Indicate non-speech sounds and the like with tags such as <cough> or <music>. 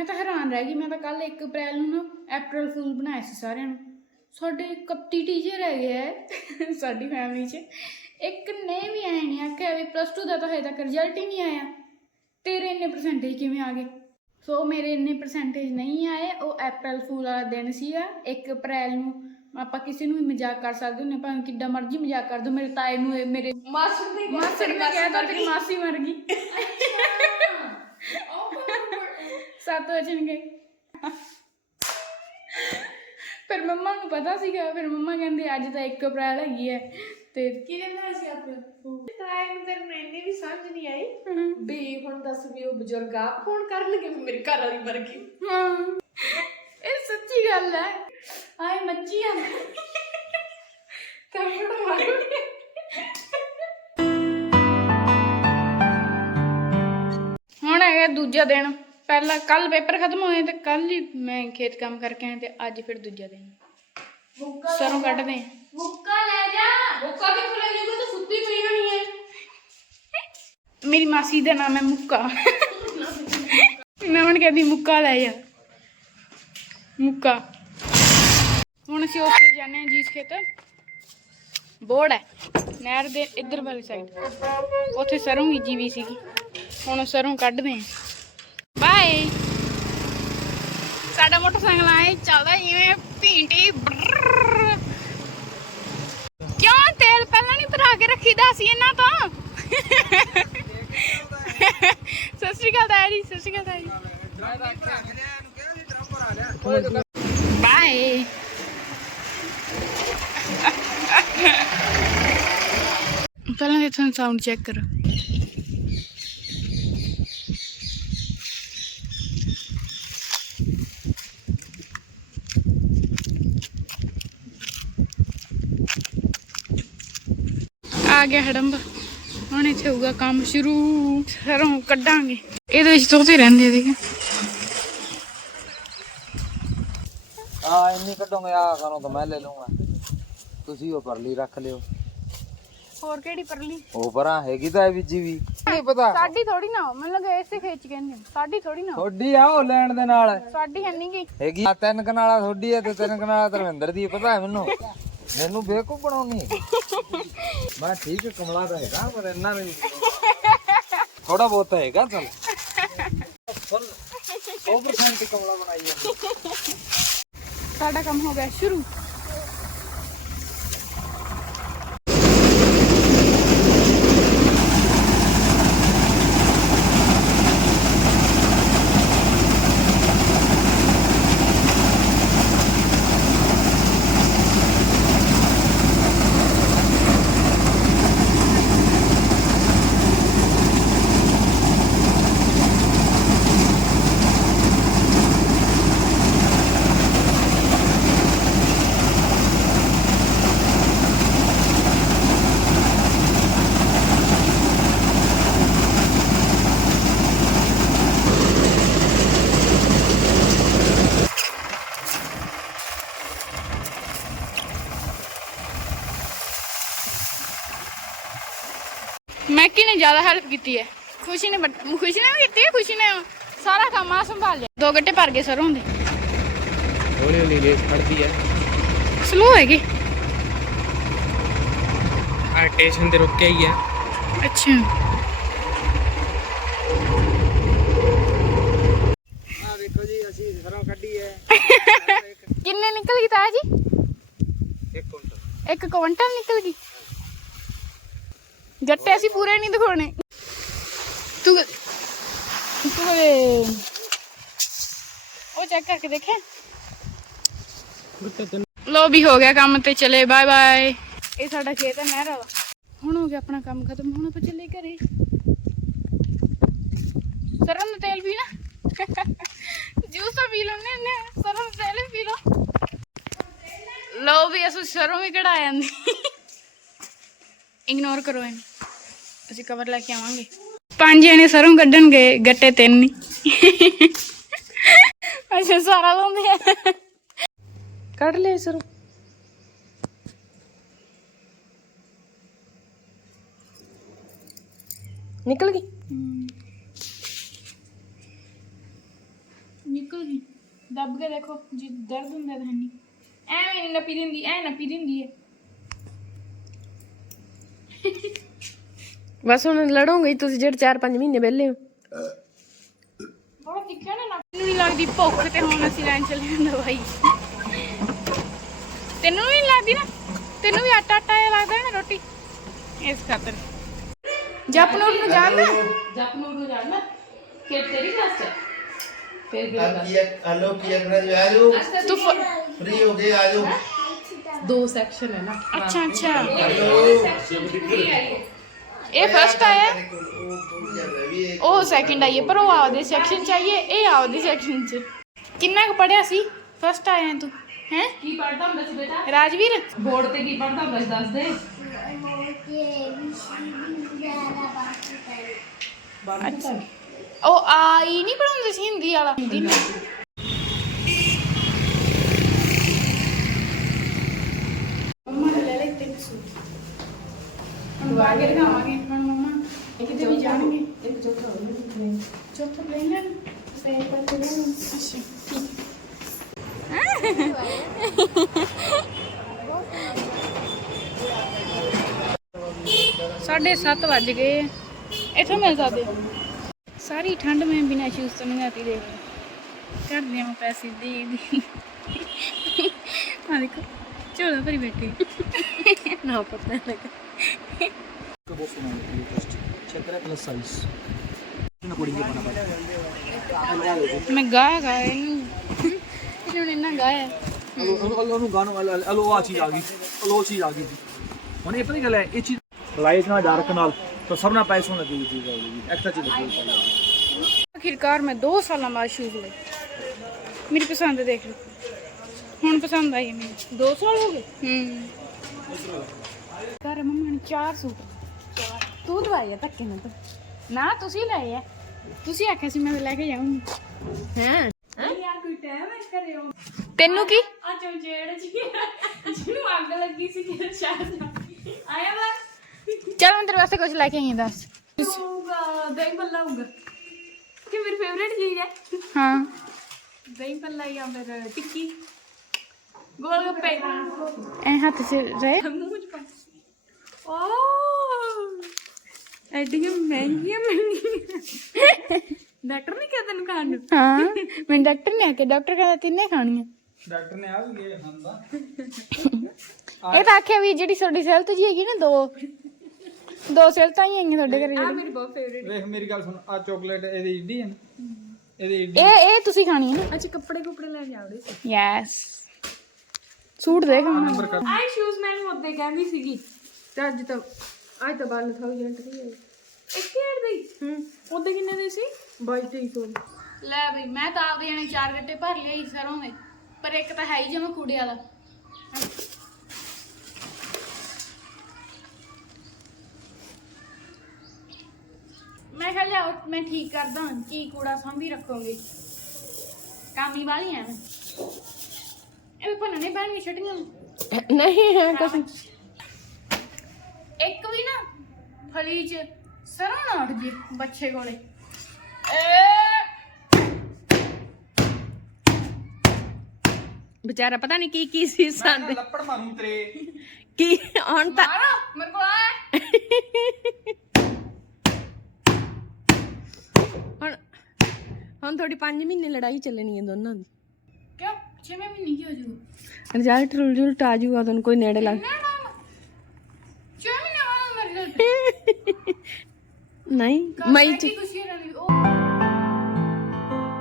ਮੈਂ ਤਾਂ ਹੈਰਾਨ ਰਹਿ ਗਈ ਮੈਂ ਤਾਂ ਕੱਲ 1 ਅਪ੍ਰੈਲ ਨੂੰ ਨਾ ਅਪ੍ਰੈਲ ਫੂਲ ਬਣਾਇਆ ਸੀ ਸਾਰਿਆਂ ਨੂੰ। ਸਾਡੇ 31 ਟੀਚਰ ਰਹਿ ਗਏ ਹੈ ਸਾਡੀ ਫੈਮਿਲੀ 'ਚ ਇੱਕ ਨੇ ਵੀ ਆਇਆ ਨਹੀਂ ਆਖਿਆ ਵੀ ਪਲੱਸ 2 ਦਾ ਤਾਂ ਹਜੇ ਤੱਕ ਰਿਜ਼ਲਟ ਹੀ ਨਹੀਂ ਆਇਆ। ਤੇਰੇ ਇੰਨੇ ਪਰਸੈਂਟੇਜ ਕਿਵੇਂ ਆ ਗਏ? ਸੋ ਮੇਰੇ ਇੰਨੇ ਪਰਸੈਂਟੇਜ ਨਹੀਂ ਆਏ ਉਹ ਅਪ੍ਰੈਲ ਫੂਲ ਵਾਲਾ ਦਿਨ ਸੀਗਾ 1 ਅਪ੍ਰੈਲ ਨੂੰ। ਆਪਾਂ ਕਿਸੇ ਨੂੰ ਵੀ ਮਜ਼ਾਕ ਕਰ ਸਕਦੇ ਹੁੰਦੇ ਭਾਵੇਂ ਕਿੱਡਾ ਮਰਜ਼ੀ ਮਜ਼ਾਕ ਕਰ ਦੋ ਮੇਰੇ ਤਾਏ ਨੂੰ ਇਹ ਮੇਰੇ ਮਾਸਟਰ ਦੇ ਮਾਸੀ ਨੇ ਕਹਿਤਾ ਤੇਰੀ ਮਾਸੀ ਮਰ ਗਈ। ਸੱਤ ਵਜਣਗੇ ਫਿਰ ਮੰਮਾ ਨੂੰ ਪਤਾ ਸੀਗਾ ਫਿਰ ਮੰਮਾ ਕਹਿੰਦੇ ਅੱਜ ਤਾਂ 1 ਅਪ੍ਰੈਲ ਹੈਗੀ ਹੈ ਤੇ ਕੀ ਕਹਿੰਦਾ ਸੀ ਆਪ? ਇਹਨੂੰ ਤੇ ਮੈਨੂੰ ਵੀ ਸਮਝ ਨਹੀਂ ਆਈ ਵੀ ਹੁਣ ਦੱਸ ਵੀ ਉਹ ਬਜ਼ੁਰਗ ਆਪ ਫੋਨ ਕਰਨਗੇ ਮੇਰੇ ਘਰ ਵਾਲੀ ਮਰ ਗਈ ਹਾਂ। ਇਹ ਸੱਚੀ ਗੱਲ ਹੈ ਆਏ ਮੱਚੀ ਆ। ਹੁਣ ਹੈਗਾ ਦੂਜਾ ਦਿਨ। ਪਹਿਲਾ ਕੱਲ ਪੇਪਰ ਖਤਮ ਹੋਏ ਤੇ ਕੱਲ ਹੀ ਮੈਂ ਖੇਤ ਕੰਮ ਕਰਕੇ ਆਇਆ ਤੇ ਅੱਜ ਫਿਰ ਦੂਜਾ ਦਿਨ। ਮੁੱਕਾ ਸਰੋਂ ਕੱਢਦੇ ਆ। ਮੁੱਕਾ ਲੈ ਜਾ। ਮੁੱਕਾ ਕਿੱਥੋਂ ਲੈ ਜਾਊਗਾ? ਤਾਂ ਸੁੱਤੀ ਪਈ ਹੋਣੀ ਹੈ। ਮੇਰੀ ਮਾਸੀ ਦਾ ਨਾਮ ਹੈ ਮੁੱਕਾ। ਮੈਂ ਹੁਣ ਕਹਿੰਦੀ ਮੁੱਕਾ ਲੈ ਜਾ। ਮੁੱਕਾ। ਹੁਣ ਅਸੀਂ ਉੱਥੇ ਜਾਂਦੇ ਹਾਂ ਜੀਸ ਖੇਤ। ਬੋੜ ਹੈ। ਨਹਿਰ ਦੇ ਇੱਧਰ ਵਾਲੀ ਸਾਈਡ ਉੱਥੇ ਸਰੋਂ ਬੀਜੀ ਵੀ ਸੀਗੀ। ਹੁਣ ਸਰੋਂ ਕੱਢਦੇ ਹਾਂ। ਬਾਏ। ਸਾਡਾ ਮੋਟਰਸਾਈਕਲ ਆਏ ਚੱਲਦਾ ਜਿਵੇਂ ਭੀਂਟੀ ਕਿਉਂ ਤੇਲ ਪਹਿਲਾਂ ਨਹੀਂ ਭਰਾ ਕੇ ਰੱਖੀਦਾ ਸੀ ਇਹਨਾਂ ਤੋਂ? ਸਤਿ ਸ਼੍ਰੀ ਅਕਾਲ ਤਾਇਆ ਸਤਿ ਸ਼੍ਰੀ ਅਕਾਲ ਤਾਇਆ ਬਾਏ। ਪਹਿਲਾਂ ਤੇ ਤੁਹਾਨੂੰ ਸਾਊਂਡ ਚੈੱਕ ਕਰੋ। ਆ ਗਿਆ ਹੜੰਬ। ਹੁਣ ਇੱਥੇ ਹੋਊਗਾ ਕੰਮ ਸ਼ੁਰੂ। ਸਰੋਂ ਕੱਢਾਂਗੇ। ਇਹਦੇ ਵਿੱਚ ਤੋਤੇ ਰਹਿੰਦੇ ਆ ਦੇਖੇ ਆ? ਇੰਨੀ ਕੱਢੋਗੇ ਆ ਕਰੋ ਤਾਂ ਮੈਂ ਲੈ ਲੂੰਗਾ ਤੁਸੀਂ ਉਹ ਪਰਲੀ ਰੱਖ ਲਿਓ। ਹੋਰ ਕਿਹੜੀ ਪਰਲੀ? ਉਹ ਪਰਾਂ ਹੈਗੀ ਤਾਂ ਇਹ ਬੀਜੀ ਵੀ। ਨਹੀਂ ਪਤਾ? ਸਾਡੀ ਥੋੜੀ ਨਾ ਮੈਨੂੰ ਲੱਗਾ ਇਸੇ ਖੇਚ ਕਹਿੰਦੇ ਆ। ਸਾਡੀ ਥੋੜੀ ਨਾ। ਥੋੜੀ ਆ ਉਹ ਲੈਣ ਦੇ ਨਾਲ। ਸਾਡੀ ਹੈ ਨੀ ਗੀ। ਹੈਗੀ ਆ ਤਿੰਨ ਕਨਾਲਾ ਥੋੜੀ ਹੈ ਤੇ ਤਿੰਨ ਕਨਾਲਾ ਧਰਮਿੰਦਰ ਦੀ ਪਤਾ ਹੈ ਮੈਨੂੰ? ਮੈਨੂੰ ਬੇਕੂਫ ਬਣਾਉਣੀ ਮੈਂ ਠੀਕ ਕਮਲਾ ਦਾ ਹੈਗਾ, ਪਰ ਇੰਨਾ ਨਹੀਂ। ਥੋੜਾ ਬਹੁਤ ਹੈਗਾ, ਚਲ। ਫੁੱਲ 100% ਕਮਲਾ ਬਣਾਈ ਹੈ ਸਾਡਾ ਕੰਮ ਹੋ ਗਿਆ ਸ਼ੁਰੂ ਮੈਕੀ ਨੇ ਜ਼ਿਆਦਾ ਹੈਲਪ ਕੀਤੀ ਹੈ। ਖੁਸ਼ੀ ਨੇ ਬਟ- ਖੁਸ਼ੀ ਨੇ ਵੀ ਕੀਤੀ ਹੈ ਖੁਸ਼ੀ ਨੇ ਸਾਰਾ ਕੰਮ ਆ ਸੰਭਾਲ ਲਿਆ ਦੋ ਗੱਟੇ ਭਰ ਗਏ ਸਰੋਂ ਦੇ। ਹੌਲੀ ਹੌਲੀ ਰੇਸ ਖੜਦੀ ਹੈ। ਸਲੋ ਹੈਗੇ। ਆ ਸਟੇਸ਼ਨ ਤੇ ਰੁਕਿਆ ਹੀ ਹੈ। ਅੱਛਾ। ਆ ਦੇਖੋ ਜੀ ਅਸੀਂ ਸਰੋਂ ਕੱਢੀ ਹੈ। <laughs> ਕਿੰਨੇ ਨਿਕਲ ਗਈ ਤਾਇਆ ਜੀ ਇੱਕ ਕੁਇੰਟਲ। ਇੱਕ ਕੁਇੰਟਲ ਨਿਕਲ ਗਈ? ਗੱਟੇ ਅਸੀਂ ਪੂਰੇ ਨਹੀਂ ਦਿਖਾਉਣੇ। ਤੂੰ ਤੂੰ ਉਹ ਚੈੱਕ ਕਰਕੇ ਦੇਖਿਆ ਲੋ ਵੀ ਹੋ ਗਿਆ ਕੰਮ ਤੇ ਚਲੇ ਬਾਏ ਬਾਏ ਇਹ ਸਾਡਾ ਖੇਤ ਹੈ ਨਹਿਰ ਵਾਲਾ। ਹੁਣ ਹੋ ਗਿਆ ਆਪਣਾ ਕੰਮ ਖਤਮ, ਹੁਣ ਆਪਾਂ ਚੱਲੇ ਘਰੇ। ਸਰੋਂ ਦਾ ਤੇਲ ਵੀ ਨਾ ਜੂਸ ਤਾਂ ਪੀ ਲੈਣੇ ਨੇ ਸਰੋਂ ਦਾ ਤੇਲ ਵੀ ਪੀ ਲਓ। ਲਓ ਵੀ ਅਸੀਂ ਸਰੋਂ ਵੀ ਕਢਾ ਜਾਂਦੀ ਇਗਨੋਰ ਕਰੋ ਇਹਨੂੰ। ਅਸੀਂ ਕਵਰ ਲੈ ਕੇ ਆਵਾਂਗੇ। ਪੰਜ ਜਣੇ ਸਰੋਂ ਕੱਢਣ ਗਏ, ਗੱਟੇ ਤਿੰਨ ਨਹੀਂ ਅੱਛਾ, ਸਾਰਾ ਲਾਉਂਦੇ ਆ। ਕੱਢ ਲੈ ਸਰੋਂ। ਨਿਕਲ ਗਈ? ਨਿਕਲ ਗਈ। ਦੱਬ ਕੇ ਦੇਖੋ, ਜੇ ਦਰਦ ਹੁੰਦਾ ਤਾਂ ਨਹੀਂ ਐਵੇਂ ਨਹੀਂ ਨਪੀ ਦਿੰਦੀ, ਐ ਨਪੀ ਦਿੰਦੀ ਹੈ। ਬਸ ਹੁਣ ਲੜੋਗੇ ਤੁਸੀਂ ਜਿਹੜੇ 4-5 ਮਹੀਨੇ ਵਿਹਲੇ ਹੋ ਬੜਾ ਤਿੱਖਾ ਨਾ ਨੱਕ ਨੂੰ ਨਹੀਂ ਲੱਗਦੀ ਭੁੱਖ ਤੇ ਹੁਣ ਅਸੀਂ ਲੈਣ ਚੱਲੇ ਹਾਂ ਦਵਾਈ ਤੈਨੂੰ ਨਹੀਂ ਲੱਗਦੀ ਨਾ ਤੈਨੂੰ ਵੀ ਆਟਾ ਆਟਾ ਜਿਹਾ ਲੱਗਦਾ ਨਾ ਰੋਟੀ ਇਸ ਖਾਤਰ ਜਪਨੂਰ ਨੂੰ ਜਾਣਦਾ ਜਪਨੂਰ ਨੂੰ ਜਾਣਾ ਕਿ ਤੇਰੀ ਕਲਾਸ ਚ ਫਿਰ आप किया हेलो किया कर आ जाओ ਤੂੰ ਫ- फ्री हो गए आ जाओ ਦੋ ਸੈਕਸ਼ਨ ਹੈ ਨਾ ਅੱਛਾ ਅੱਛਾ हेलो ਇਹ ਫਸਟ ਆਇਆ? ਉਹ ਸੈਕਿੰਡ ਆਈ ਪਰ ਉਹ ਆਪਦੇ ਸੈਕਸ਼ਨ ਚ ਆਈ ਇਹ ਆਪਦੇ ਸੈਕਸ਼ਨ ਚ। ਕਿੰਨਾ ਕੁ ਪੜਿਆ ਸੀ? ਫਸਟ ਆਇਆ ਤੂੰ ਹੈ? ਕੀ ਪੜਦਾ ਹੁੰਦਾ ਸੀ ਬੇਟਾ? ਰਾਜਵੀਰ? ਬੋਰਡ ਤੇ ਕੀ ਪੜਦਾ ਹੁੰਦਾ ਸੀ ਦੱਸ ਦੇ। ਉਹ ਆਈ ਨਹੀਂ ਪੜਾਉਂਦੇ ਸੀ ਹਿੰਦੀ ਵਾਲਾ? ਹਿੰਦੀ ਨੂੰ ਮੰਮਾ ਲੈ ਲੈ ਤਿੰਨ ਸੂਟ। ਹੁਣ ਵਾਗੇ ਲਗਾਵਾਂਗੇ ਵੀ ਜਾਣਗੇ। ਇੱਕ ਚੌਥਾ ਹੋਣਾ ਚੌਥਾ ਪਲੇਨ ਲੈਣ। ਪੈ ਪਰ ਤੇ ਲੈਣ ਅੱਛਾ ਠੀਕ। ਸਾਢੇ ਸੱਤ ਵੱਜ ਗਏ। ਇੱਥੋਂ ਮਿਲ ਸਕਦੇ ਸਾਰੀ ਠੰਡ ਮੈਂ ਬਿਨਾਂ ਸ਼ੂਜ਼ ਤੋਂ ਨਹੀਂ ਆਤੀ ਦੇਖ। ਕਰ ਦਿਆਂ ਪੈਸੇ ਦੇ ਦੀ। ਆ ਦੇਖੋ ਝੋਲਾ ਭਰੀ ਬੈਠੀ। ਨਾ ਪਤਾ ਲੱਗਾ। ਮੈਂ ਗਾਇਆ ਗਾਇਆ ਇਹਨੂੰ ਇਹਨੂੰ ਨੀ ਇੰਨਾ ਗਾਇਆ। ਉਹਨੂੰ ਗਾਣੋ ਅਲੋ ਆ ਚੀਜ਼ ਆ ਗਈ। ਅਲੋ ਚੀਜ਼ ਆ ਗਈ। ਹੁਣ ਇਹ ਪਤਾ ਕੀ ਗੱਲ ਹੈ ਇਹ ਚੀਜ਼ ਲਾਈਟ ਨਾਲ ਡਾਰਕ ਨਾਲ ਤਾਂ ਸਭ ਨਾਲ ਪੈਸੋਂ ਲੱਗੀ ਚੀਜ਼ ਆ ਗਈ ਐਕਸਟਰਾ ਚੀਜ਼ ਲੱਗੀ ਆਖਿਰਕਾਰ ਮੈਂ 2 ਸਾਲਾਂ ਬਾਅਦ ਸ਼ੂਜ਼ ਲਏ। ਮੇਰੀ ਪਸੰਦ ਦੇਖ ਲਓ। ਹੁਣ ਪਸੰਦ ਆਈ ਮੈਨੂੰ 2 ਸਾਲ ਹੋ ਗਏ? ਹੂੰ। ਘਰ ਮੰਮਾ ਨੇ ਚਾਰ ਸੂਟ ਤੂੰ ਦਵਾਈ ਧੱਕੇ ਨਾ ਤੂੰ। ਨਾ ਤੁਸੀਂ ਲਏ ਆ ਤੁਸੀਂ ਆਖਿਆ ਸੀ ਮੈਂ ਲੈ ਕੇ ਜਾਊਂਗੀ। ਹੈ? ਤੈਨੂੰ ਕੀ? ਆ ਚਮਚੇੜ ਚ ਜਿਹਨੂੰ ਅੱਗ ਲੱਗੀ ਸੀ ਕਿ। ਸ਼ਾਇਦ ਆਇਆ ਵਾ? ਚਲ ਤੇਰੇ ਵਾਸਤੇ ਕੁਝ ਲੈ ਕੇ ਆਈ ਹਾਂ ਦੱਸ। ਹੋਊਗਾ ਦਹੀਂ ਭੱਲਾ ਹੋਊਗਾ। ਕਿ ਮੇਰੀ ਫੇਵਰੇਟ ਚੀਜ਼ ਹੈ? ਹਾਂ। ਦਹੀਂ ਭੱਲਾ ਜਾਂ ਫਿਰ ਟਿੱਕੀ? ਗੋਲ ਗੱਪੇ। ਐ ਹੱਥ 'ਚ ਰਹੇ। ਮੂੰਹ ਚ ਪਾ। ਓ! ਐਡੀਆਂ ਮਹਿੰਗੀਆਂ ਮਹਿੰਗੀਆਂ। ਡਾਕਟਰ ਨਹੀਂ ਕਿਹਾ ਤੈਨੂੰ ਖਾਣ ਨੂੰ? ਹਾਂ ਮੈਂ ਡਾਕਟਰ ਨੇ ਆ ਕੇ ਡਾਕਟਰ ਕਹਿੰਦਾ ਤਿੰਨੇ ਖਾਣੀਆਂ। ਡਾਕਟਰ ਨੇ ਆ ਵੀ ਗਏ ਖਾਂਦਾ ਇਹ ਤਾਂ ਆਖਿਆ ਵੀ ਜਿਹੜੀ ਤੁਹਾਡੀ ਸਿਹਤ ਜੀ ਹੈਗੀ ਨਾ ਦੋ। ਦੋ ਸਿਹਤਾਂ ਹੀ ਆਈਆਂ ਤੁਹਾਡੇ ਘਰੇ ਜਿਹੜੀ ਮੇਰੀ ਬਹੁਤ ਫੇਵਰੇਟ ਵੇਖ ਮੇਰੀ ਗੱਲ ਸੁਣ ਆ ਚਾਕਲੇਟ ਇਹਦੀ ਈਡੀ ਹੈ ਨਾ? ਇਹਦੀ ਈਡੀ ਇਹ ਇਹ ਤੁਸੀਂ ਖਾਣੀ ਹੈ ਨਾ? ਅੱਛਾ ਕੱਪੜੇ ਕੁਪੜੇ ਲੈ ਜਾਵੜੇ ਸੀ ਯੈਸ ਸੂਟ ਦੇਖ ਮੰਮਾ ਆਈ ਸ਼ੂਜ਼ ਮੈਨੂੰ ਉਹਦੇ ਕਹਿੰਦੀ ਸੀਗੀ ਤੇ ਅੱਜ ਤਾਂ ਅੱਜ ਤਾਂ 12000 ਦੀ ਹੈ ਇੱਕ ਹਜ਼ਾਰ ਦੀ? ਹੂੰ। ਉਹਦੇ ਕਿੰਨੇ ਦੇ ਸੀ? 2200 ਲੈ ਬਈ ਮੈਂ ਤਾਂ ਆਪਦੇ ਜਾਣੇ ਚਾਰ ਗੱਟੇ ਭਰ ਲਿਆਈ ਸਰੋਂ ਦੇ ਪਰ ਇੱਕ ਤਾਂ ਹੈ ਹੀ ਜਮਾ ਕੂੜੇ ਵਾਲਾ ਮੈਂ ਕਿਹਾ ਲਿਆਓ ਮੈਂ ਠੀਕ ਕਰਦਾ ਕੀ ਕੂੜਾ ਸਾਂਭੀ ਰੱਖੋਗੇ? ਕਾਮੀ ਵਾਲੀ ਐ। ਮੈਂ ਇਹ ਭੰਨਣੇ ਪੈਣਗੇ ਛਟੀਆਂ ਨਹੀਂ ਹੈ। ਕੁਛ ਇੱਕ ਵੀ ਨਾ ਫਲੀ ਚ ਸਰੋਂ ਨਾ ਉੱਠ ਜੇ ਬੱਚੇ ਕੋਲੇ। ਏ! ਵਿਚਾਰਾ ਪਤਾ ਨਹੀਂ ਕੀ ਕੀ ਸੀ ਸੰਦ ਲੱਪੜ ਮਾਰੂ ਤੇਰੇ। ਕੀ ਹੁਣ ਤਾਂ ਮਾਰੋ ਮੇਰੇ ਕੋਲ ਆਏ ਹੁਣ ਹੁਣ ਤੁਹਾਡੀ 5 ਮਹੀਨੇ ਲੜਾਈ ਚੱਲਣੀ ਹੈ ਦੋਨਾਂ ਦੀ। ਕਿਉਂ? ਛੇਵੇਂ ਮਹੀਨੇ ਕੀ ਹੋ ਜੂਗਾ ਰਿਜ਼ਲਟ ਰਿਜ਼ਲਟ ਆ ਜਾਊਗਾ ਤੁਹਾਨੂੰ ਕੋਈ ਨੇੜੇ ਲੱਗ ਨਾ ਨਾ ਛੇ ਮਹੀਨੇ ਬਾਅਦ ਮੇਰੇ ਰਿਜ਼ਲਟ ਨਹੀਂ ਮਈ ਚ ਖੁਸ਼ੀ ਉਹ